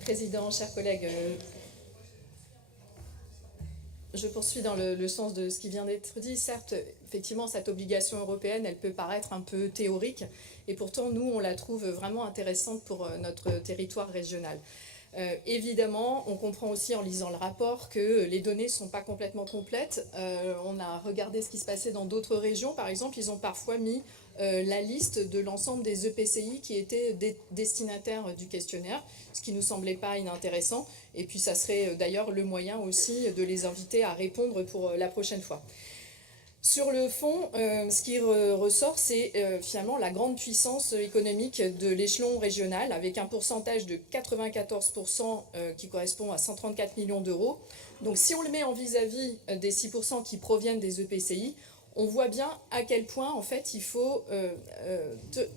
Président, chers collègues, je poursuis dans le sens de ce qui vient d'être dit. Certes, effectivement, cette obligation européenne, elle peut paraître un peu théorique, et pourtant, nous, on la trouve vraiment intéressante pour notre territoire régional. Évidemment, on comprend aussi en lisant le rapport que les données ne sont pas complètement complètes. On a regardé ce qui se passait dans d'autres régions. Par exemple, ils ont parfois mis la liste de l'ensemble des EPCI qui étaient destinataires du questionnaire, ce qui ne nous semblait pas inintéressant. Et puis, ça serait d'ailleurs le moyen aussi de les inviter à répondre pour la prochaine fois. Sur le fond, ce qui ressort, c'est finalement la grande puissance économique de l'échelon régional, avec un pourcentage de 94% qui correspond à 134 millions d'euros. Donc si on le met en vis-à-vis des 6% qui proviennent des EPCI, on voit bien à quel point en fait il faut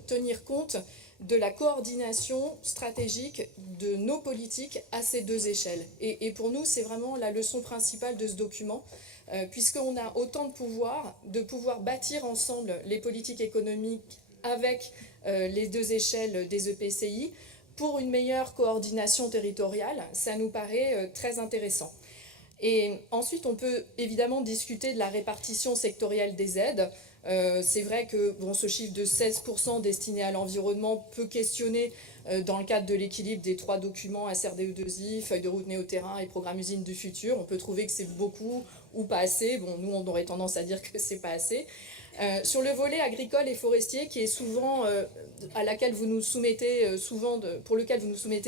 tenir compte de la coordination stratégique de nos politiques à ces deux échelles. Et pour nous, c'est vraiment la leçon principale de ce document, puisqu'on a autant de pouvoir bâtir ensemble les politiques économiques avec les deux échelles des EPCI pour une meilleure coordination territoriale. Ça nous paraît très intéressant. Et ensuite, on peut évidemment discuter de la répartition sectorielle des aides. C'est vrai que ce chiffre de 16% destiné à l'environnement peut questionner dans le cadre de l'équilibre des trois documents SRDE2I, feuille de route néo-terrain et programme usine du futur. On peut trouver que c'est beaucoup ou pas assez. Bon, nous, on aurait tendance à dire que c'est pas assez. Sur le volet agricole et forestier, qui est souvent pour lequel vous nous soumettez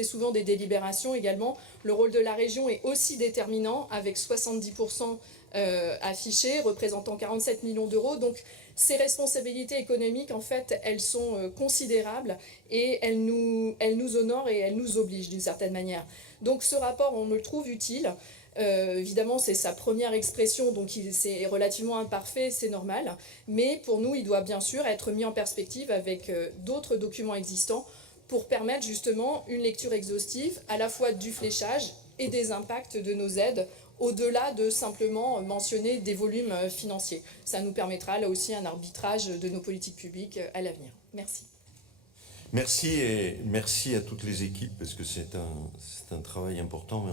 souvent des délibérations également, le rôle de la région est aussi déterminant, avec 70% affichés, représentant 47 millions d'euros. Donc ces responsabilités économiques, en fait, elles sont considérables et elles nous honorent et elles nous obligent d'une certaine manière. Donc ce rapport, on le trouve utile. Évidemment, c'est sa première expression, donc c'est relativement imparfait, c'est normal. Mais pour nous, il doit bien sûr être mis en perspective avec d'autres documents existants pour permettre justement une lecture exhaustive à la fois du fléchage et des impacts de nos aides, au-delà de simplement mentionner des volumes financiers. Ça nous permettra là aussi un arbitrage de nos politiques publiques à l'avenir. Merci. Merci et merci à toutes les équipes parce que c'est un travail important. Mais